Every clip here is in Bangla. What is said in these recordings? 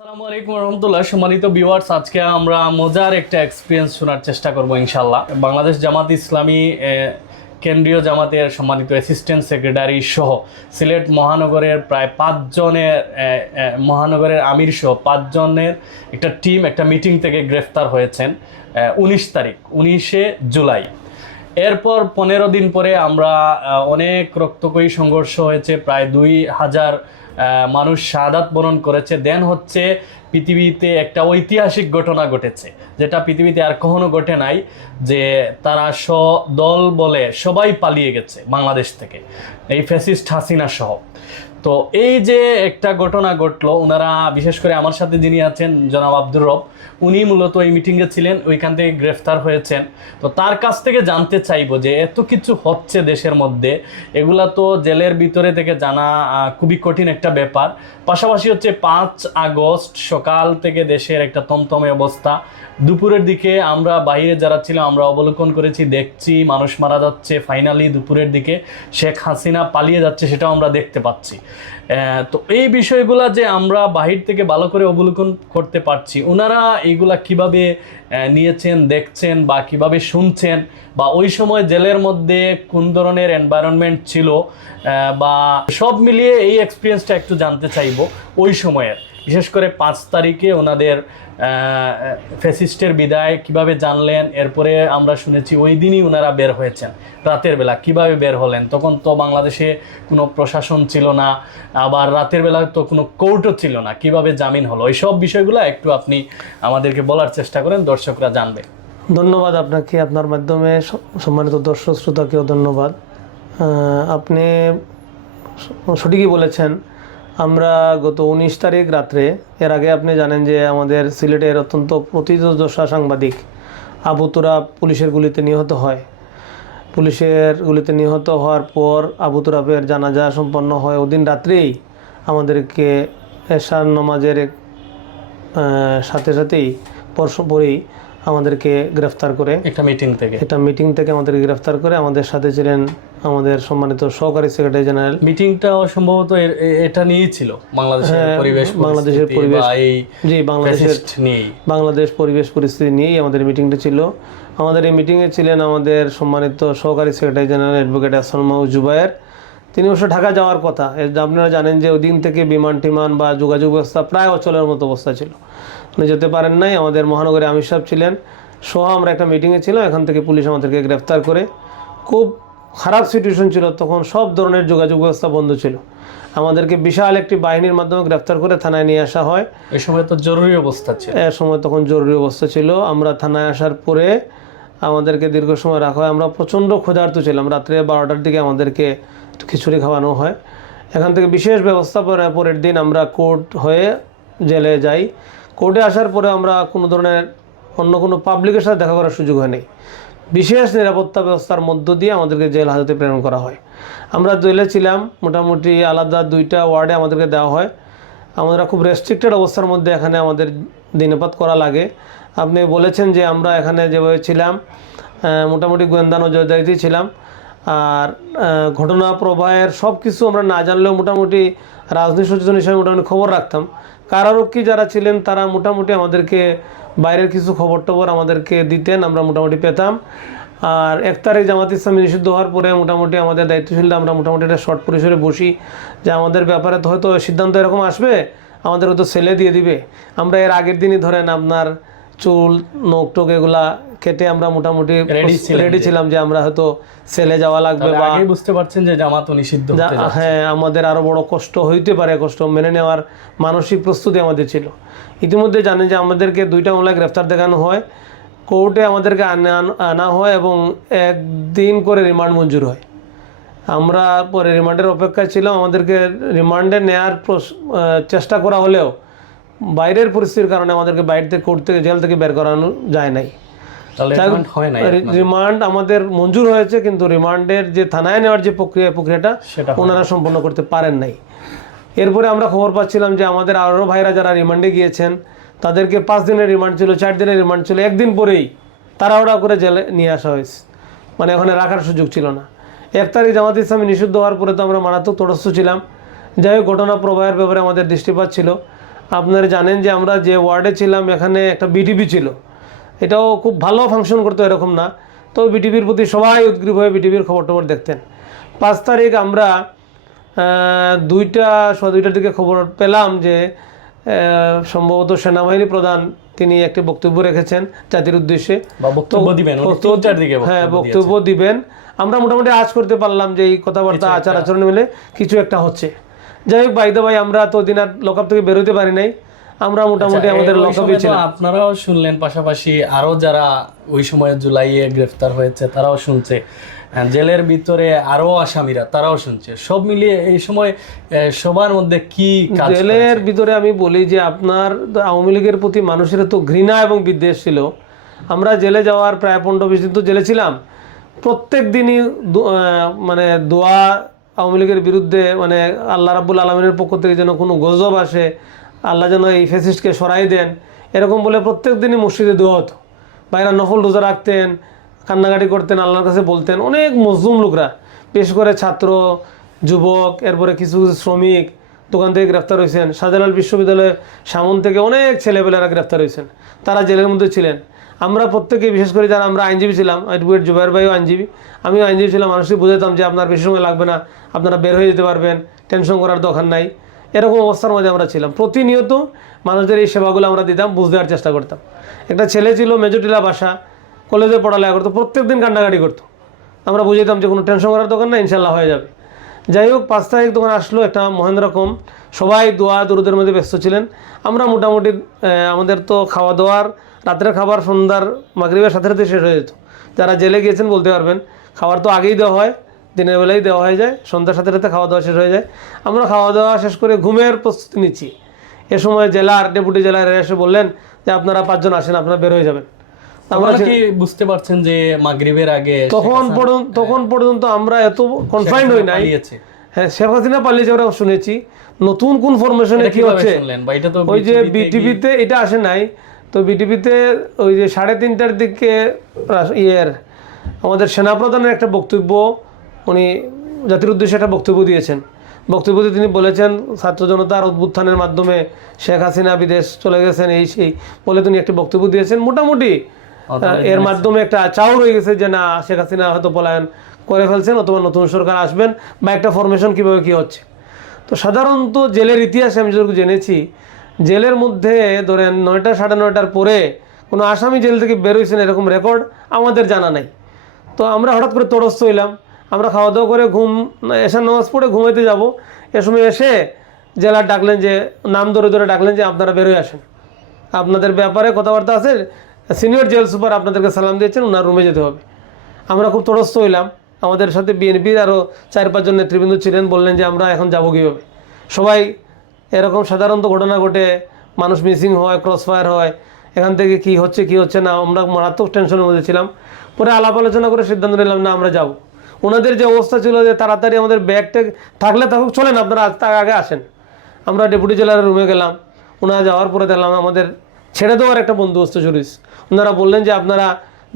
আসসালামু আলাইকুম রহমতুল্লাহ। সম্মানিত ভিউয়ার্স, আজকে আমরা মজার একটা এক্সপিরিয়েন্স শোনার চেষ্টা করব ইনশাল্লাহ। বাংলাদেশ জামাত ইসলামী কেন্দ্রীয় জামাতের সম্মানিত অ্যাসিস্ট্যান্ট সেক্রেটারি সহ সিলেট মহানগরের প্রায় 5 জনের মহানগরের আমির সহ 5 জনের একটা টিম একটা মিটিং থেকে গ্রেফতার হয়েছেন 19 জুলাই। এরপর 15 দিন পরে আমরা অনেক রক্তক্ষয়ী সংঘর্ষ হয়েছে, প্রায় 2000 মানুষ শাহাদাত বরণ করেছে। দেন হচ্ছে পৃথিবীতে একটা ঐতিহাসিক ঘটনা ঘটেছে, যেটা পৃথিবীতে আর কখনো ঘটে নাই, যে তারা দল বলে সবাই পালিয়ে গেছে বাংলাদেশ থেকে, এই ফ্যাসিস্ট হাসিনা সহ। তো এই যে একটা ঘটনা ঘটলো, ওনারা বিশেষ করে আমার সাথে যিনি আছেন জনাব আব্দুর রব, উনি মূলত এই মিটিংয়ে ছিলেন, ওইখান থেকে গ্রেফতার হয়েছেন। তো তার কাছ থেকে জানতে চাইবো যে এত কিছু হচ্ছে দেশের মধ্যে, এগুলা তো জেলের ভিতরে থেকে জানা খুবই কঠিন একটা ব্যাপার। পাশাপাশি হচ্ছে 5 আগস্ট সকাল থেকে দেশের একটা থমথমে অবস্থা। দুপুরের দিকে আমরা বাইরে যারা ছিল আমরা অবলোকন করেছি, দেখছি মানুষ মারা যাচ্ছে। ফাইনালি দুপুরের দিকে শেখ হাসিনা পালিয়ে যাচ্ছে, সেটাও আমরা দেখতে পাচ্ছি। তো এই বিষয়গুলা যে আমরা বাহির থেকে ভালো করে অবলোকন করতে পারছি, ওনারা এইগুলা কিভাবে নিয়েছেন, দেখছেন বা কিভাবে শুনছেন, বা ওই সময় জেলের মধ্যে কোন ধরনের এনভায়রনমেন্ট ছিল, বা সব মিলিয়ে এই এক্সপিরিয়েন্সটা একটু জানতে চাইবো ওই সময়ের। বিশেষ করে 5 তারিখে ওনাদের ফ্যাসিস্টের বিদায় কিভাবে জানলেন। এরপরে আমরা শুনেছি ওই দিনই ওনারা বের হয়েছেন রাতের বেলা। কিভাবে বের হলেন? তখন তো বাংলাদেশে কোনো প্রশাসন ছিল না, আবার রাতের বেলা তো কোনো কোর্টও ছিল না। কিভাবে জামিন হলো, এই সব বিষয়গুলো একটু আপনি আমাদেরকে বলার চেষ্টা করেন, দর্শকরা জানবে। ধন্যবাদ আপনাকে, আপনার মাধ্যমে সম্মানিত দর্শক শ্রোতাকেও ধন্যবাদ। আপনি সঠিকই বলেছেন। আমরা গত 19 তারিখ রাত্রে, এর আগে আপনি জানেন যে আমাদের সিলেটের অত্যন্ত প্রথিতযশা সাংবাদিক আবু তুরাব পুলিশের গুলিতে নিহত হয়। পুলিশের গুলিতে নিহত হওয়ার পর আবু তুরাবের জানাজা সম্পন্ন হয়। ওদিন রাত্রেই আমাদেরকে এশার নামাজের সাথে সাথেই পরেই আমাদেরকে গ্রেফতার করে একটা মিটিং থেকে আমাদেরকে গ্রেফতার করে। আমাদের সাথে ছিলেন আমাদের সম্মানিত সহকারী সেক্রেটারি জেনারেল। মিটিংটা সম্ভবত এটা নিয়েই ছিল বাংলাদেশের পরিবেশ, বাংলাদেশ পরিবেশ পরিস্থিতি নিয়েই আমাদের মিটিংটা ছিল। আমাদের এই মিটিংয়ে ছিলেন আমাদের সম্মানিত সহকারী secretary general advocate Ahsan Mahmud Zubair. তিনি অবশ্য ঢাকা যাওয়ার কথা। আপনারা জানেন যে ওই দিন থেকে বিমান টিমান বা যোগাযোগ ব্যবস্থা প্রায় অচলের মতো অবস্থা ছিল, উনি যেতে পারেন নাই। আমাদের মহানগরে আমির সাহেব ছিলেন সহ আমরা একটা মিটিংয়ে ছিলাম। এখান থেকে পুলিশ আমাদেরকে গ্রেফতার করে। খুব খারাপ সিচুয়েশন ছিল তখন, সব ধরনের যোগাযোগ ব্যবস্থা বন্ধ ছিল। আমাদেরকে বিশাল একটি বাহিনীর মাধ্যমে গ্রেফতার করে থানায় নিয়ে আসা হয়। এই সময় তো জরুরি অবস্থা ছিল, সময় তখন জরুরি অবস্থা ছিল। আমরা থানায় আসার পরে আমাদেরকে দীর্ঘ সময় রাখা হয়। আমরা প্রচণ্ড ক্ষুধার্ত ছিলাম। রাত্রে 12টার দিকে আমাদেরকে খিচুড়ি খাওয়ানো হয়। এখান থেকে বিশেষ ব্যবস্থা পরের দিন আমরা কোর্ট হয়ে জেলে যাই। কোর্টে আসার পরে আমরা কোনো ধরনের অন্য কোনো পাবলিকের সাথে দেখা করার সুযোগ হয়নি। বিশেষ নিরাপত্তা ব্যবস্থার মধ্য দিয়ে আমাদেরকে জেল হাজতে প্রেরণ করা হয়। আমরা জেলে ছিলাম মোটামুটি আলাদা 2টা ওয়ার্ডে আমাদেরকে দেওয়া হয়। আমরা খুব রেস্ট্রিক্টেড অবস্থার মধ্যে এখানে আমাদের দিনপাত করা লাগে। আপনি বলেছেন যে আমরা এখানে যেভাবে ছিলাম মোটামুটি গোয়েন্দা নজরদারিতেই ছিলাম। আর ঘটনা প্রবাহের সব কিছু আমরা না জানলেও মোটামুটি রাজনীতি সচেতন হিসাবে মোটামুটি খবর রাখতাম। কারারক্ষী যারা ছিলেন তারা মোটামুটি আমাদেরকে বাইরের কিছু খবর টবর আমাদেরকে দিতেন, আমরা মোটামুটি পেতাম। আর 1 তারিখ জামাত ইসলামী নিষিদ্ধ হওয়ার পরে মোটামুটি আমাদের দায়িত্বশীলরা আমরা মোটামুটি একটা শর্ট পরিসরে বসি যে আমাদের ব্যাপারে তো হয়তো সিদ্ধান্ত এরকম আসবে, আমাদের হয়তো সেলে দিয়ে দিবে। আমরা এর আগের দিনই ধরেন আপনার চুল নখ টোক এগুলা কেটে আমরা মোটামুটি রেডি ছিলাম যে আমরা হয়তো সেলে যাওয়া লাগবে, বা বুঝতে পারছেন যে জামাত নিষিদ্ধ। হ্যাঁ, আমাদের আরও বড় কষ্ট হইতে পারে, কষ্ট মেনে নেওয়ার মানসিক প্রস্তুতি আমাদের ছিল। ইতিমধ্যে জানেন যে আমাদেরকে 2টা মামলায় গ্রেফতার দেখানো হয়, কোর্টে আমাদেরকে আনা হয় এবং 1 দিন করে রিমান্ড মঞ্জুর হয়। আমরা পরে রিমান্ডের অপেক্ষায় ছিলাম। আমাদেরকে রিমান্ডে নেওয়ার চেষ্টা করা হলেও বাইরের পরিস্থিতির কারণে আমাদেরকে বাইরে থেকে কোর্ট থেকে জেল থেকে বের করানো যায় নাই। রিমান্ড আমাদের মঞ্জুর হয়েছে, কিন্তু রিমান্ডের যে থানায় নেওয়ার যে প্রক্রিয়াটা ওনারা সম্পন্ন করতে পারেন নাই। এরপরে আমরা খবর পাচ্ছিলাম যে আমাদের আরও ভাইরা যারা রিমান্ডে গিয়েছেন তাদেরকে 5 দিনের রিমান্ড ছিল, 4 দিনের রিমান্ড ছিল। 1 দিন পরেই তাড়াহুড়া করে জেলে নিয়ে আসা হয়েছে, মানে ওখানে রাখার সুযোগ ছিল না। 1 তারিখ জামাত ইসলামী নিষিদ্ধ হওয়ার পরে তো আমরা মারাত্মক তটস্থ ছিলাম। যাই হোক, ঘটনা প্রবাহের ব্যাপারে আমাদের দৃষ্টিপাত ছিল। আপনারা জানেন যে আমরা যে ওয়ার্ডে ছিলাম এখানে একটা বিটিভি ছিল, এটাও খুব ভালো ফাংশন করতো এরকম না, তো বিটিভির প্রতি সবাই উদ্গ্রীব হয়ে বিটিভির খবর টবর দেখতেন। 5 তারিখ আমরা 2টার দিকে খবর পেলাম যে সম্ভবত সেনাবাহিনী প্রধান তিনি একটি বক্তব্য রেখেছেন জাতির উদ্দেশ্যে, বা বক্তব্য দিবেন উনি 3টার দিকে হ্যাঁ বক্তব্য দিবেন। আমরা মোটামুটি আজ করতে পারলাম যে এই কথাবার্তা আচার আচরণ মিলে কিছু একটা হচ্ছে। যাই হোক, বাইদা ভাই আমরা তো দিন আর লকআপ থেকে বেরোতে পারি নাই, আমরা মোটামুটি আমাদের লকআপে ছিলাম। আপনারাও শুনলেন, পাশাপাশি আরো যারা ওই সময় জুলাইয়ে গ্রেফতার হয়েছে তারাও শুনছে, জেলের ভিতরে আরো আসামিরা তারাও শুনছে, সব মিলিয়ে এই সময় সবার মধ্যে কি কাজ জেলের ভিতরে আমি বলি যে আপনার আওয়ামী লীগের প্রতি মানুষের তো ঘৃণা এবং বিদ্বেষ ছিল। আমরা জেলে যাওয়ার প্রায় 15-20 দিন তো জেলে ছিলাম, প্রত্যেক দিনই মানে দোয়া আওয়ামী লীগের বিরুদ্ধে, মানে আল্লাহ রাব্বুল আলামিনের পক্ষ থেকে যেন কোনো গজব আসে, আল্লাহ যেন এই ফ্যাসিস্টকে সরাই দেন, এরকম বলে প্রত্যেক দিনই মসজিদে দোয়া হতো। বাইরা নফল রোজা রাখতেন, কান্নাকাটি করতেন, আল্লাহর কাছে বলতেন। অনেক মজলুম লোকরা, বিশেষ করে ছাত্র, যুবক, এরপরে কিছু কিছু শ্রমিক দোকান থেকে গ্রেফতার হয়েছেন, শাহজালাল বিশ্ববিদ্যালয়ের সামন থেকে অনেক ছেলেপেলেরা গ্রেফতার হয়েছেন, তারা জেলের মধ্যে ছিলেন। আমরা প্রত্যেকে, বিশেষ করে যারা আমরা আইনজীবী ছিলাম, অ্যাডভোকেট জুবাইর ভাইও আইনজীবী, আমিও আইনজীবী ছিলাম, মানুষকে বুঝাতাম যে আপনার বেশি সময় লাগবে না, আপনারা বের হয়ে যেতে পারবেন, টেনশন করার দরকার নাই। এরকম অবস্থার মধ্যে আমরা ছিলাম। প্রতিনিয়ত মানুষদের এই সেবাগুলো আমরা দিতাম, বুঝ দেওয়ার চেষ্টা করতাম। একটা ছেলে ছিল মেজরটিলা বাসা, কলেজে পড়ালেখা করতো, প্রত্যেক দিন কান্নাকাটি করতো, আমরা বুঝাইতাম যে কোনো টেনশন করার দরকার না, ইনশাল্লাহ হয়ে যাবে। যাই হোক, 5 তারিখ দোকান আসলো একটা মহেন রকম, সবাই দোয়া দরুদের মধ্যে ব্যস্ত ছিলেন। আমরা মোটামুটি আমাদের তো খাওয়া দাওয়ার, রাত্রের খাবার সন্ধ্যার মাগরিবের সাথে সাথে শেষ হয়ে যেত। যারা জেলে গিয়েছেন বলতে পারবেন, খাবার তো আগেই দেওয়া হয়, দিনের বেলায় দেওয়া হয়ে যায়, সন্ধ্যার সাথে সাথে খাওয়া দাওয়া শেষ হয়ে যায়। আমরা খাওয়া দাওয়া শেষ করে ঘুমের প্রস্তুতি নিচ্ছি, এ সময় জেলার ডেপুটি জেলার এসে বললেন যে আপনারা 5 জন আসেন, আপনারা বের হয়ে যাবেন। আমরা কি বুঝতে পারছেন যে মাগরিবের আগে তখন পর্যন্ত আমরা এত কনফাইন্ড হই নাই। হ্যাঁ, শেখ হাসিনা পালিয়েছে আমরা শুনেছি, নতুন কোন ফরমেশনে কি হচ্ছে ওই যে বিটিভিতে এটা আসে নাই, তো বিটিভিতে ওই যে 3:30টার দিকে আমাদের সেনাপ্রধানের একটা বক্তব্য, উনি জাতির উদ্দেশ্যে একটা বক্তব্য দিয়েছেন। বক্তব্যতে তিনি বলেছেন ছাত্র জনতার উত্থানের মাধ্যমে শেখ হাসিনা বিদেশ চলে গেছেন, এই সেই বলে তিনি একটি বক্তব্য দিয়েছেন। মোটামুটি এর মাধ্যমে একটা চাও রয়ে গেছে যে না, শেখ হাসিনা হয়তো পলায়ন করে ফেলছেন, অথবা নতুন সরকার আসবেন, বা একটা ফরমেশন কীভাবে কী হচ্ছে। তো সাধারণত জেলের ইতিহাসে আমি যতটুকু জেনেছি, জেলের মধ্যে ধরেন 9টা 9:30টার পরে কোনো আসামি জেল থেকে বের হয়েছেন এরকম রেকর্ড আমাদের জানা নাই। তো আমরা হঠাৎ করে তটস্থ হইলাম, আমরা খাওয়া দাওয়া করে এশার নামাজ পড়ে ঘুমাইতে যাব, এ সময় এসে জেলার ডাকলেন, যে নাম ধরে ধরে ডাকলেন যে আপনারা বেরোয় আসেন, আপনাদের ব্যাপারে কথাবার্তা আছে, সিনিয়র জেল সুপার আপনাদেরকে সালাম দিয়েছেন, ওনার রুমে যেতে হবে। আমরা খুব তটস্থ হইলাম, আমাদের সাথে বিএনপির আরও 4-5 জন নেতৃবৃন্দ ছিলেন, বললেন যে আমরা এখন যাবো কীভাবে। সবাই এরকম সাধারণত ঘটনা ঘটে, মানুষ মিসিং হয়, ক্রস ফায়ার হয়, এখান থেকে কি হচ্ছে না, আমরা মারাত্মক টেনশনের মধ্যে ছিলাম। পরে আলাপ আলোচনা করে সিদ্ধান্ত নিলাম না আমরা যাব। ওনাদের যে অবস্থা ছিল যে তাড়াতাড়ি আমাদের ব্যাগ ট্যাগ থাকলে থাকুক, চলেন আপনারা তার আগে আসেন। আমরা ডেপুটি জেলার রুমে গেলাম, ওনারা যাওয়ার পরে দেখলাম আমাদের ছেড়ে দেওয়ার একটা বন্দোবস্ত শুরু হয়েছে। ওনারা বললেন যে আপনারা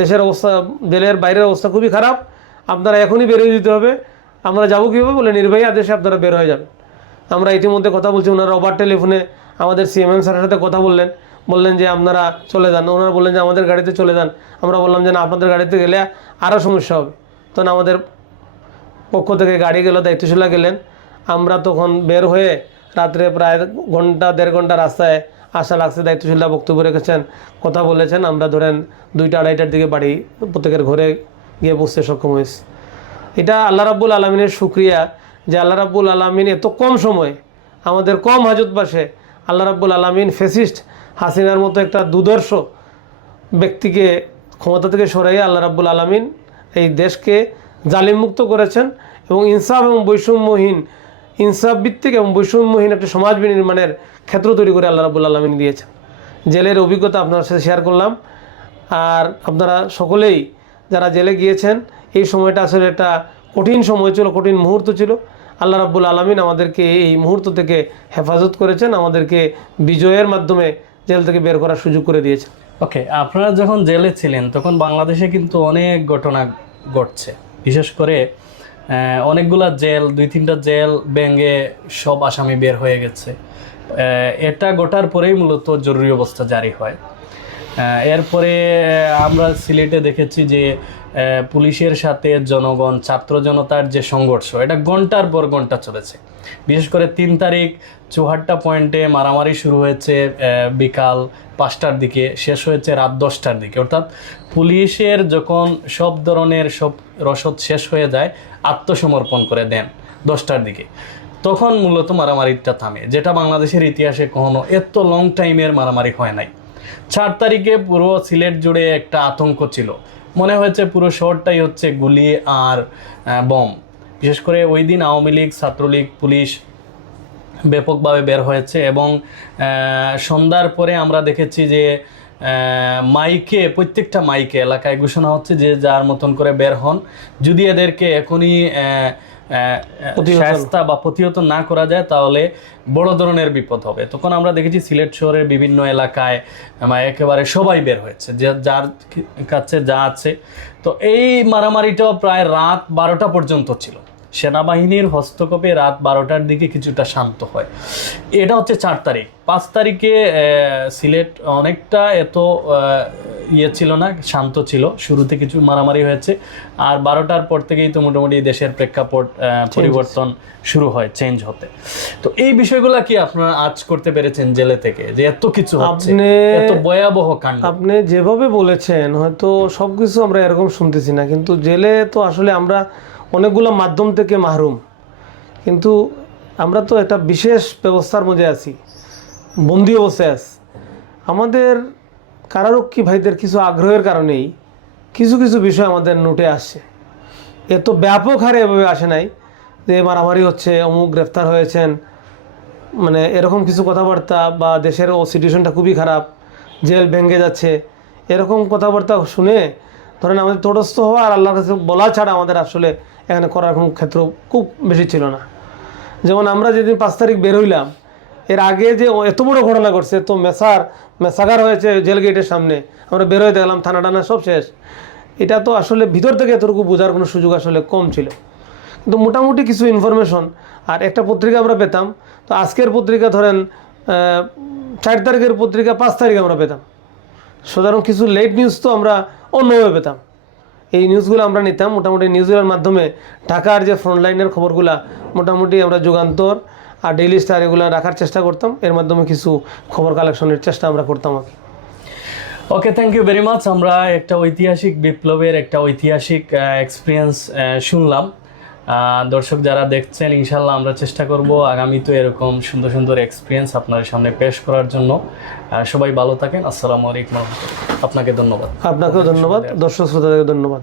দেশের অবস্থা, জেলের বাইরের অবস্থা খুবই খারাপ, আপনারা এখনই বেরিয়ে দিতে হবে। আমরা যাবো কীভাবে, বলে নির্বাহী আদেশে আপনারা বের হয়ে যাবেন। আমরা ইতিমধ্যে কথা বলছি, ওনারা ওভার টেলিফোনে আমাদের সিএমএম স্যারের সাথে কথা বললেন যে আপনারা চলে যান। ওনারা বললেন যে আমাদের গাড়িতে চলে যান। আমরা বললাম যে না, আপনাদের গাড়িতে গেলে আরও সমস্যা হবে। তখন আমাদের পক্ষ থেকে গাড়ি গেল, দায়িত্বশীলা গেলেন। আমরা তখন বের হয়ে রাত্রে প্রায় 1-1.5 ঘন্টা রাস্তায় আসা লাগছে। দায়িত্বশীলা বক্তব্য রেখেছেন, কথা বলেছেন। আমরা ধরেন 2টা-2:30টার দিকে বাড়ি প্রত্যেকের ঘরে গিয়ে বসতে সক্ষম হয়েছে। এটা আল্লাহ রাব্বুল আলমিনের শুকরিয়া যে আল্লাহ রাব্বুল আলমিন এত কম সময় আমাদের কম হাজত বাসে আল্লাহ রাব্বুল আলমিন ফ্যাসিস্ট হাসিনার মতো একটা দুর্ধর্ষ ব্যক্তিকে ক্ষমতা থেকে সরাইয়া আল্লাহ রাব্বুল আলমিন এই দেশকে জালিমমুক্ত করেছেন এবং ইনসাফ এবং বৈষম্যহীন, ইনসাফ ভিত্তিক এবং বৈষম্যহীন একটা সমাজ বিনির্মাণের ক্ষেত্র তৈরি করে আল্লাহ রাব্বুল আলমিন দিয়েছেন। জেলের অভিজ্ঞতা আপনার সাথে শেয়ার করলাম। আর আপনারা সকলেই যারা জেলে গিয়েছেন, এই সময়টা আসলে একটা কঠিন সময় ছিল, কঠিন মুহূর্ত ছিল। আল্লাহ রাব্বুল আলমিন আমাদেরকে এই মুহূর্ত থেকে হেফাজত করেছেন, আমাদেরকে বিজয়ের মাধ্যমে জেল থেকে বের করার সুযোগ করে দিয়েছেন। ওকে, আপনারা যখন জেলে ছিলেন তখন বাংলাদেশে কিন্তু অনেক ঘটনা ঘটছে, বিশেষ করে অনেকগুলা জেল, 2-3টা জেল ভেঙে সব আসামি বের হয়ে গেছে। এটা ঘটার পরেই মূলত জরুরি অবস্থা জারি হয়। এরপরে আমরা সিলেটে দেখেছি যে পুলিশের সাথে জনগণ, ছাত্র জনতার যে সংঘর্ষ, এটা ঘন্টার পর ঘন্টা চলেছে। বিশেষ করে 3 তারিখ চৌহাট্টা পয়েন্টে মারামারি শুরু হয়েছে বিকাল 5টার দিকে, শেষ হয়েছে রাত 10টার দিকে। অর্থাৎ পুলিশের যখন সব ধরনের সব রসদ শেষ হয়ে যায়, আত্মসমর্পণ করে দেন 10টার দিকে, তখন মূলত মারামারিটা থামে, যেটা বাংলাদেশের ইতিহাসে কখনো এত লং টাইমের মারামারি হয় নাই। 4 তারিখে পুরো সিলেট জুড়ে একটা আতঙ্ক ছিল, মনে হয়েছে পুরো শহরটাই হচ্ছে গুলি আর বম। বিশেষ করে ওই দিন আওয়ামী লীগ, ছাত্রলীগ, পুলিশ ব্যাপকভাবে বের হয়েছে এবং সন্ধ্যার পরে আমরা দেখেছি যে মাইকে, প্রত্যেকটা মাইকে এলাকায় ঘোষণা হচ্ছে যে যার মতন করে বের হন, যদি এদেরকে এখনই শায়েস্তা বা প্রতিহত না করা যায় তাহলে বড় ধরনের বিপদ হবে। তখন আমরা দেখেছি সিলেট শহরের বিভিন্ন এলাকায় একেবারে সবাই বের হয়েছে, যে যার কাছে যা আছে। তো এই মারামারিটাও প্রায় রাত 12টা পর্যন্ত ছিল। সেনাবাহিনীর হস্তক্ষেপে রাত 12টার দিকে কিছুটা শান্ত হয়। এটা হচ্ছে 4 তারিখ। 5 তারিখে সিলেট অনেকটা এত ছিল না, শান্ত ছিল। শুরুতে কিছু মারামারি হয়েছে, আর 12টার পর থেকেই তো মোটামুটি দেশের প্রেক্ষাপট পরিবর্তন শুরু হয়, চেঞ্জ হতে। তো এই বিষয়গুলা কি আপনারা আজ করতে পেরেছেন জেলে থেকে, যে এত কিছু হচ্ছে, এত ভয়াবহ কাণ্ড? আপনি যেভাবে বলেছেন হয়তো সবকিছু আমরা এরকম শুনতেছি না, কিন্তু জেলে তো আসলে আমরা অনেকগুলো মাধ্যম থেকে মাহরুম, কিন্তু আমরা তো একটা বিশেষ ব্যবস্থার মধ্যে আছি, বন্দি অবস্থায় আছি। আমাদের কারারক্ষী ভাইদের কিছু আগ্রহের কারণেই কিছু কিছু বিষয় আমাদের নোটে আসছে। এত ব্যাপক হারে এভাবে আসে নাই যে মারামারি হচ্ছে, অমুক গ্রেফতার হয়েছেন, মানে এরকম কিছু কথাবার্তা, বা দেশের সিচুয়েশনটা খুবই খারাপ, জেল ভেঙে যাচ্ছে, এরকম কথাবার্তা শুনে ধরেন আমাদের তটস্থ হওয়া আর আল্লাহর কাছে বলা ছাড়া আমাদের আসলে এখানে করার কোনো ক্ষেত্র খুব বেশি ছিল না। যেমন আমরা যেদিন 5 তারিখ বের হইলাম, এর আগে যে এত বড় ঘটনা ঘটছে, তো মেসাগার হয়েছে জেল গেটের সামনে, আমরা বের হয়ে দেখলাম থানা টানা সব শেষ। এটা তো আসলে ভিতর থেকে এতটুকু বোঝার কোনো সুযোগ আসলে কম ছিল, কিন্তু মোটামুটি কিছু ইনফরমেশন। আর একটা পত্রিকা আমরা পেতাম, তো আজকের পত্রিকা ধরেন 4 তারিখের পত্রিকা 5 তারিখে আমরা পেতাম। সাধারণ কিছু লেট নিউজ তো আমরা অন্যভাবে পেতাম। এই নিউজগুলো আমরা নিতাম, মোটামুটি নিউজগুলোর মাধ্যমে ঢাকার যে ফ্রন্টলাইনের খবরগুলো মোটামুটি আমরা যুগান্তর আর ডেইলি স্টার এগুলো রাখার চেষ্টা করতাম, এর মাধ্যমে কিছু খবর কালেকশনের চেষ্টা আমরা করতাম আর কি। ওকে, থ্যাংক ইউ ভেরি মাচ। আমরা একটা ঐতিহাসিক বিপ্লবের একটা ঐতিহাসিক এক্সপিরিয়েন্স শুনলাম। দর্শক যারা দেখছেন, ইনশাল্লাহ আমরা চেষ্টা করব আগামী তো এরকম সুন্দর সুন্দর এক্সপিরিয়েন্স আপনাদের সামনে পেশ করার জন্য। সবাই ভালো থাকেন। আসসালামু আলাইকুম। আপনাকে ধন্যবাদ। আপনাকেও ধন্যবাদ, দর্শক শ্রোতাদেরকে ধন্যবাদ।